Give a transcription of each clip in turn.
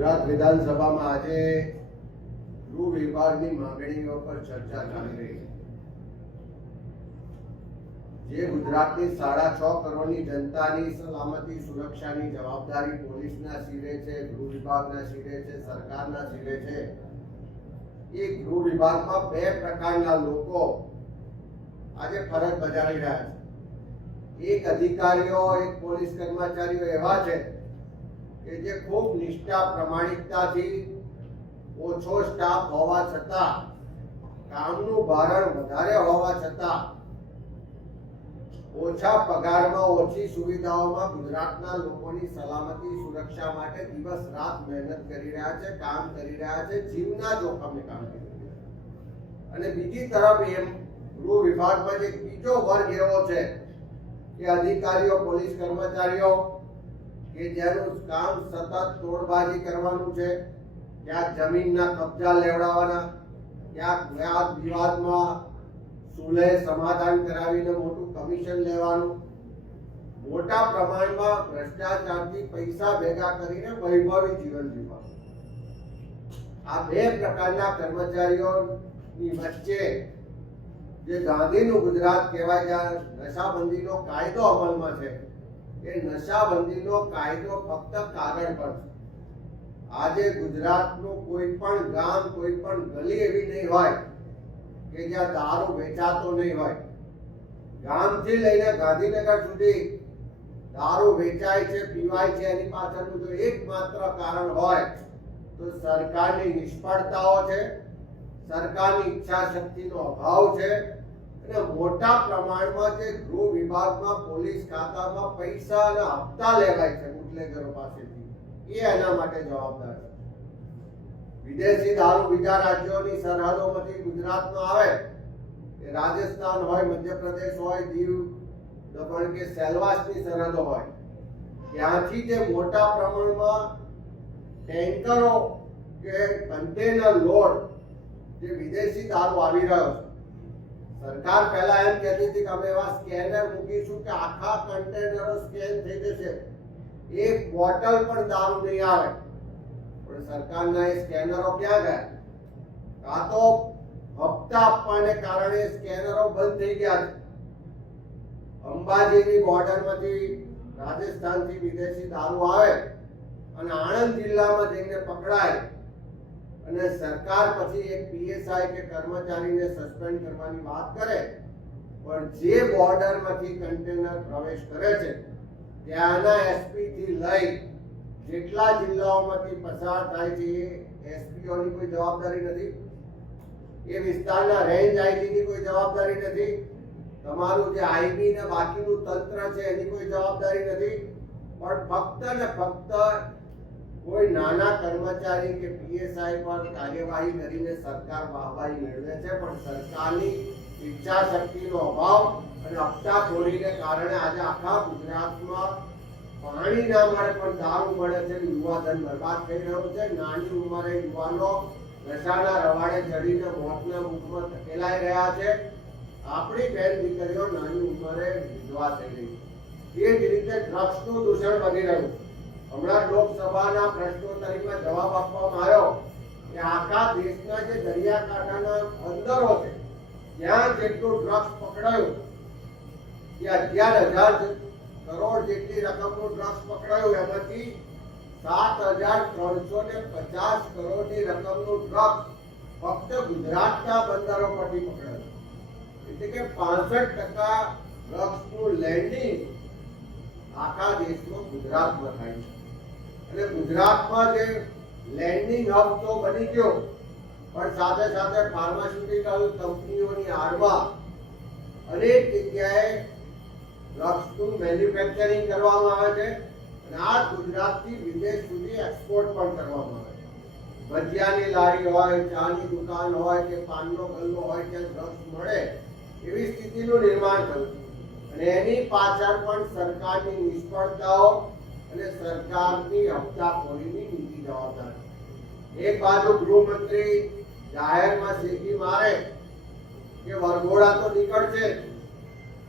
ગુજરાત વિધાનસભામાં આજે ગૃહ વિભાગની માંગણીઓ પર ચર્ચા ચાલી રહી છે। જે ગુજરાતની 6.5 કરોડની જનતાની સલામતી સુરક્ષાની જવાબદારી પોલીસના સિરે છે, ગૃહ વિભાગના સિરે છે, સરકારના સિરે છે। એ ગૃહ વિભાગમાં બે પ્રકારના લોકો આજે ફરજ બજાવી રહ્યા છે। એક અધિકારીઓ, એક પોલીસ કર્મચારીઓ એવા છે કે જે ખૂબ નિષ્ઠા પ્રમાણિકતાથી ઓછો સ્ટાફ હોવા છતાં, કામનું ભારણ વધારે હોવા છતાં, ઓછા પગારમાં, ઓછી સુવિધાઓમાં ગુજરાતના લોકોની સલામતી સુરક્ષા માટે દિવસ રાત મહેનત કરી રહ્યા છે, કામ કરી રહ્યા છે, જીવના જોખમે કામ કરી રહ્યા છે। અને બીજી તરફ એમ ગૃહ વિભાગમાં એક બીજો વર્ગ એવો છે કે અધિકારીઓ, પોલીસ કર્મચારીઓ કે જેનું કામ સતત તોડબાજી કરવાનું છે, ક્યાંક જમીનના કબજા લેવડાવવાના, ક્યાંક વાદ વિવાદમાં સુલે સમાધાન કરાવીને મોટું કમિશન લેવાનું, મોટા પ્રમાણમાં ભ્રષ્ટાચારથી પૈસા ભેગા કરીને વૈભવી જીવન જીવવાનું। આ બે પ્રકારના કર્મચારીઓની વચ્ચે જે ગાંધીનું ગુજરાત કહેવાય, જ્યાં નશાબંધીનો કાયદો અમલમાં છે, એ નશાબંધીનો કાયદો ફક્ત કાગળ પર છે। આજે ગુજરાતનું કોઈ પણ ગામ, કોઈ પણ ગલી એવી નહીં હોય કે જ્યાં દારૂ વેચાતો નહીં હોય। ગામથી લઈને ગાંધીનગર સુધી દારૂ વેચાય છે, પીવાય છે। એની પાછળનું જો એકમાત્ર કારણ હોય તો સરકારની નિષ્ફળતાઓ છે, સરકારની ઈચ્છા શક્તિનો અભાવ છે, અને મોટા પ્રમાણમાં જે ગૃહ વિભાગમાં, પોલીસ ખાતામાં પૈસા અને હપ્તા લેવાય છે બુટલેગરો પાસેથી, એ એના માટે જવાબદાર છે। વિદેશી દારૂ બીજા રાજ્યોની સરહદોમાંથી ગુજરાતમાં આવે, એ રાજસ્થાન હોય, મધ્યપ્રદેશ હોય, દીવ, દમણ કે સેલવાસની સરહદો હોય, ત્યાંથી જે મોટા પ્રમાણમાં ટેન્કરો કે કન્ટેનર લોડ જે વિદેશી દારૂ આવી રહ્યો છે, સરકાર પહેલા એમ કહેતી હતી કે અમે એવા સ્કેનર મૂકીશું કે આખા કન્ટેનરો સ્કેન થઈ જશે, એક બોટલ પણ દારૂ નહીં આવે। પણ સરકારના એ સ્કેનરો ક્યાં ગયા? કાં તો હપ્તા આપવાને કારણે સ્કેનરો બંધ થઈ ગયા છે। અંબાજીની બોર્ડરમાંથી રાજસ્થાનથી વિદેશી દારૂ આવે અને આણંદ જિલ્લામાં જઈને પકડાય અને સરકાર પછી એક પીએસઆઈ કે કર્મચારીને સસ્પેન્ડ કરવાની વાત કરે, પણ જે બોર્ડરમાંથી કન્ટેનર પ્રવેશ કરે છે ત્યાંના એસપી થી લઈ જેટલા જિલ્લાઓમાંથી પસાર થાય છે એ એસપીઓની કોઈ જવાબદારી નથી, એ વિસ્તારના રેન્જ આઈજીની કોઈ જવાબદારી નથી, તમારું જે આઈબી ને બાકીનું તંત્ર છે એની કોઈ જવાબદારી નથી, પણ ફક્ત ને ફક્ત કોઈ નાના કર્મચારી કે પીએસઆઈ પર કાર્યવાહી કરીને સરકાર વાહવાહી મેળવે છે। પણ સરકારની ઈચ્છા શક્તિનો અભાવ અને હપ્તાખોરીને કારણે આજે આખા ગુજરાતમાં પાણી ના મળે પણ દારૂ મળે છે, યુવાધન બરબાદ થઈ રહ્યો છે। નાની ઉંમરે યુવાનો નશાના રવાડે ચડીને મોતના મુખમાં ધકેલાઈ રહ્યા છે। આપણી બેન દીકરીઓ નાની ઉંમરે વિધવા થઈ રહી છે। એ જ રીતે ડ્રગ્સનું દૂષણ વધી રહ્યું છે। હમણાં લોકસભાના પ્રશ્નોત્તરીમાં જવાબ આપવામાં આવ્યો કે આખા દેશના જે દરિયાકાંઠાના બંદરો છે ત્યાં જેટલું ડ્રગ્સ પકડાયું, કે 11,000 કરોડ જેટલી રકમનું ડ્રગ્સ પકડાયું, એમાંથી 7,350 કરોડની રકમનું ડ્રગ્સ ફક્ત ગુજરાતના બંદરો પરથી પકડાયું। એટલે કે 65% ડ્રગ્સનું લેન્ડિંગ આખા દેશમાં ગુજરાતમાં થાય છે। અને ગુજરાતમાં જે લેન્ડિંગ હબ તો બની ગયો, પણ સાથે સાથે ફાર્માસ્યુટિકલ કંપનીઓની આડમાં અનેક જગ્યાએ ડ્રગ્સનું મેન્યુફેક્ચરિંગ કરવામાં આવે છે અને આ ગુજરાતથી વિદેશ સુધી એક્સપોર્ટ પણ કરવામાં આવે છે। ભજીયાની લારી હોય, ચાની દુકાન હોય કે પાનનો ગલ્લો હોય, ત્યાં ડ્રગ્સ મળે એવી સ્થિતિનું નિર્માણ થયું અને એની પાછળ પણ સરકારની નિષ્ફળતાઓ અને સરકારની હપ્તાખોરીની નીતિ જવાબદાર છે। એક બાજુ ગૃહમંત્રી જાહેરમાં સીટી મારે કે વરઘોડા તો નીકળશે,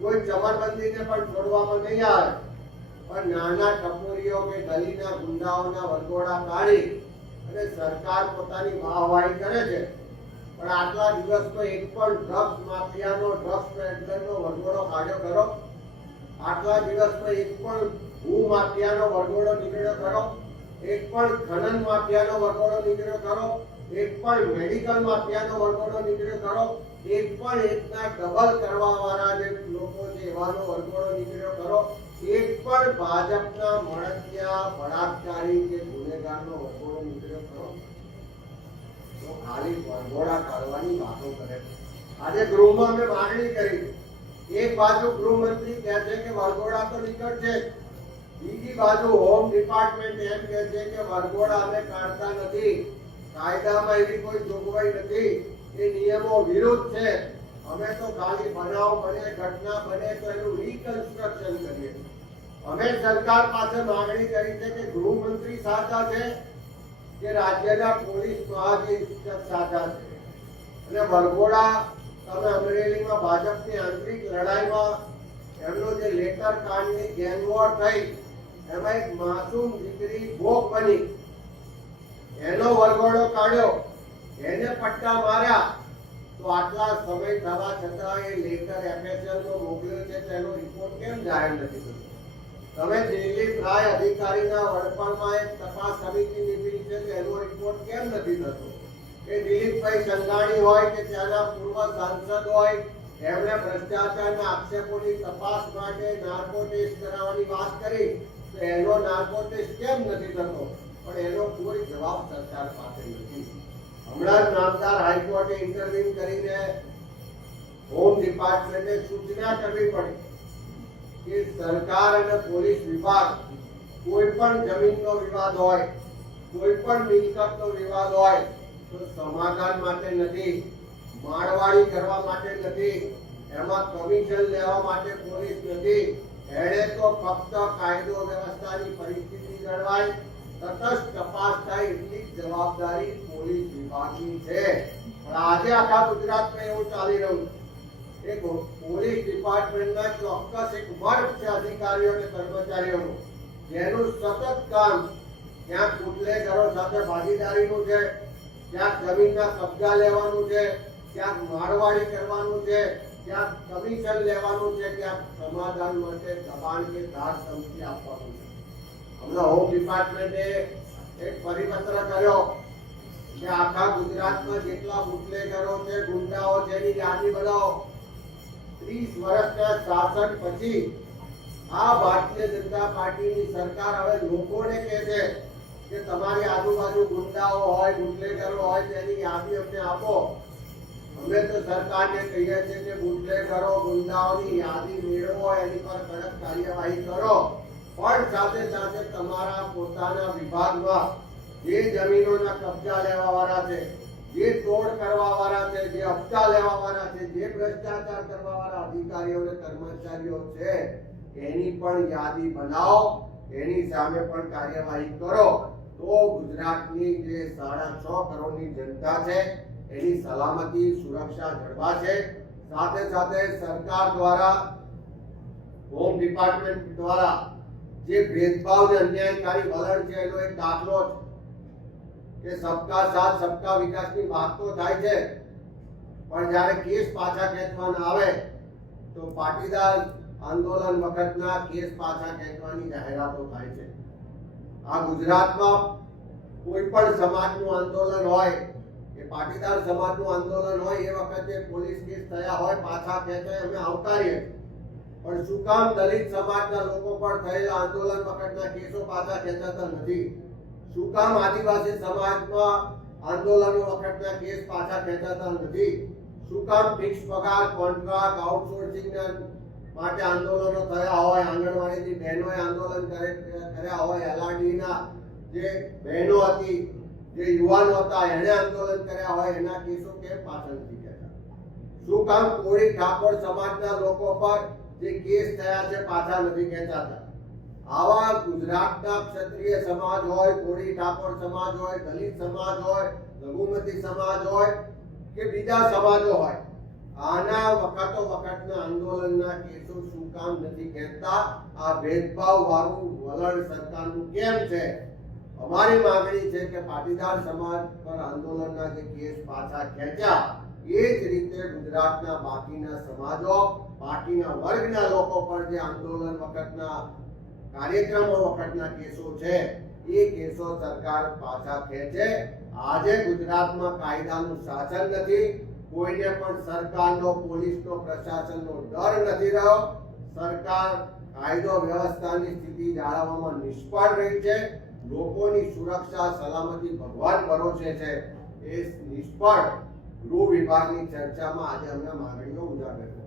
કોઈ ચમરબંધીને પણ છોડવામાં નહીં આવે, પણ નાના ટપોરીઓ કે ગલીના ગુંડાઓના વરઘોડા કાઢી અને સરકાર પોતાની વાહવાહી કરે છે, પણ આટલા દિવસમાં એક પણ ડ્રગ્સ માફિયાનો, ડ્રગ્સ પેડલરનો વરઘોડો કાઢ્યો ખરો? આટલા દિવસમાં એક પણ ભૂ માફિયાનો વરઘોડો નીકળ્યો ખરો? એક પણ ખનન માફિયાનો વરઘોડો નીકળ્યો ખરો? એક પણ મેડિકલ માફિયાનો વરઘોડો નીકળ્યો ખરો? એક પણ એકના ડબલ કરવા વાળા જે લોકો છે એવાનો વરઘોડો નીકળ્યો ખરો? એક પણ ભાજપના મળતિયા બળાત્કારી કે ગુનેગારનો વરઘોડો નીકળ્યો ખરો? તો ખાલી વરઘોડા કાઢવાની વાતો કરે. આજે ગૃહમાં મેં માંગણી કરી, એક બાજુ ગૃહમંત્રી કહે છે કે વરઘોડા તો નીકળશે, બીજી બાજુ હોમ ડિપાર્ટમેન્ટ એમ કહે છે કે વરઘોડા અમે કાઢતા નથી, કાયદામાં એવી કોઈ જોગવાઈ નથી, એ નિયમો વિરુદ્ધ છે, અમે તો ખાલી બનાવ બને, ઘટના બને તો એનું રિકન્સ્ટ્રક્શન કરીએ. અમે સરકાર પાસે માંગણી કરી છે કે ગૃહમંત્રી સાચા છે કે રાજ્યના પોલીસ મહાનિરીક્ષક સાચા છે? અને વરઘોડા તમે અમરેલીમાં ભાજપની આંતરિક લડાઈમાં એમનો જે લેટર કાંડની ગેંગવોર થઈ, એમાં એક માસૂમ દીકરી ભોગ બની, એનો વરઘોડો કાઢ્યો, એને પટ્ટા માર્યા, તો આટલા સમય થવા છતાં એ લેટર FSL નો મોકલ્યો છે તેનો રિપોર્ટ કેમ જાહેર નથી થતો? તમે દિલીપ રાય અધિકારીના વડપણમાં એક તપાસ સમિતિ નીકળી છે તેનો રિપોર્ટ કેમ નથી થતો? કે દિલીપભાઈ સંઘાણી હોય કે ત્યાંના પૂર્વ સાંસદ હોય, એમણે ભ્રષ્ટાચારના આક્ષેપોની તપાસ માટે નાર્કો ટેસ્ટ કરાવવાની વાત કરી, તો એનો નાર્કો ટેસ્ટ કેમ નથી થતો? પણ એનો કોઈ જવાબ સરકાર પાસે નથી. હમણાં જ નામદાર હાઈકોર્ટે ઇન્ટરવ્યુ કરીને હોમ ડિપાર્ટમેન્ટે સૂચના કરવી પડી કે સરકાર અને પોલીસ વિભાગ કોઈ પણ જમીનનો વિવાદ હોય, કોઈ પણ મિલકતનો વિવાદ હોય તો સમાધાન માટે નથી, માળવાડી કરવા માટે નથી, એમાં કમિશન લેવા માટે પોલીસ નથી. એણે તો ફક્ત કાયદો વ્યવસ્થાની પરિસ્થિતિ જળવાય, તટસ્થ તપાસ થાય એટલી જવાબદારી પોલીસ વિભાગની છે. પણ આજે આખા ગુજરાતમાં એવું ચાલી રહ્યું છે, એક પોલીસ ડિપાર્ટમેન્ટના ચોક્કસ એક વર્ગ છે અધિકારીઓ અને કર્મચારીઓનું, જેનું સતત કામ ક્યાંક બુટલેગરો સાથે ભાગીદારીનું છે, ક્યાંક જમીનના કબજા લેવાનું છે, ક્યાંક માળવાડી કરવાનું છે, ક્યાંક કમિશન લેવાનું છે, ક્યાંક સમાધાન માટે દબાણ કે ધાર ધમકી આપવાનું છે. હમણાં હોમ ડિપાર્ટમેન્ટે એક પરિપત્ર કર્યો કે આખા ગુજરાતમાં જેટલા બુટલેગરો છે, ગુંડાઓ છે, એની યાદી બનાવો. 30 વર્ષના શાસન પછી આ ભારતીય જનતા પાર્ટીની સરકાર હવે લોકોને કહે છે કે તમારી આજુબાજુ ગુંડાઓ હોય, બુટલેગરો હોય, તેની યાદી અમને આપો. અમે તો સરકારને કહીએ છીએ કે બુટલેગરો, ગુંડાઓની યાદી મેળવો, એની પર કડક કાર્યવાહી કરો, પણ સાથે સાથે તમારા પોતાના વિભાગમાં જે જમીનોના કબજા લેવા વાળા છે, જે તોડ કરવા વાળા છે, જે હપ્તા લેવા વાળા છે, જે ભ્રષ્ટાચાર કરવા વાળા અધિકારીઓ અને કર્મચારીઓ છે, એની પણ યાદી બનાવો, એની સામે પણ કાર્યવાહી કરો. તો ગુજરાતની જે 6.5 કરોડની જનતા છે એની સલામતી, સુરક્ષા જળવાશે. સાથે સાથે સરકાર દ્વારા, હોમ ડિપાર્ટમેન્ટ દ્વારા જે ભેદભાવ અને અન્યાયકારી વલણ છે એનો એક દાખલો છે કે સબકા સાથ સબકા વિકાસની વાત તો થાય છે, પણ જ્યારે કેસ પાછા ખેંચવાના આવે તો પાટીદાર આંદોલન વખતના કેસ પાછા ખેંચવાની જાહેરાતો થાય છે. આ ગુજરાતમાં કોઈ પણ સમાજનું આંદોલન હોય, કે પાટીદાર સમાજનું આંદોલન હોય, એ વખતે પોલીસ કેસ થયા હોય, પાછા ખેંચાય, અમે આવકારીએ. પણ શું કામ દલિત સમાજના લોકો પર થયેલા આંદોલન વખતના કેસો પાછા ખેંચાતા નથી? શું કામ આદિવાસી સમાજમાં આંદોલનો વખતના કેસ પાછા ખેંચાતા નથી? શું કામ ફિક્સ પગાર, કોન્ટ્રાક્ટ, આઉટસોર્સિંગ માટે આંદોલનો થયા હોય, આંગણવાડીની બહેનોએ આંદોલન કર્યા હોય, એલઆરડીના જે બહેનો હતી, જે યુવાનો હતા, એણે આંદોલન કર્યા હોય, એના કેસો કેમ પાછળ નથી ખેંચાતા? શું કામ કોળી ઠાકોર સમાજના લોકો પર જે કેસ થયા છે પાછા નથી ખેંચાતા? આવા ગુજરાતના ક્ષત્રિય સમાજ હોય, કોળી ઠાકોર સમાજ હોય, દલિત સમાજ હોય, લઘુમતી સમાજ હોય કે બીજા સમાજો હોય, આના વખતના આંદોલનના કેસો શું કામ નથી ખેંચતા? આ ભેદભાવ વાળું વલણ સરકારનું કેમ છે? અમારી માંગણી છે કે પાટીદાર સમાજ પર આંદોલનના જે કેસ પાછા ખેંચ્યા એ જ રીતે ગુજરાતના બાકીના સમાજો, બાકીના વર્ગના લોકો પર જે આંદોલન વખતના કાર્યક્રમો વખતના કેસો છે એ કેસો સરકાર પાછા ખેંચે. આજે ગુજરાતમાં કાયદાનું શાસન નથી, કોઈને પણ સરકારનો, પોલીસનો, પ્રશાસનનો ડર નથી રહ્યો. સરકાર કાયદો વ્યવસ્થાની સ્થિતિ જાળવવામાં નિષ્ફળ રહી છે. લોકોની સુરક્ષા, સલામતી ભગવાન ભરોસે છે. એ નિષ્ફળ ગૃહ વિભાગની ચર્ચામાં આજે અમે માંગણીઓ ઉજાગર કરી.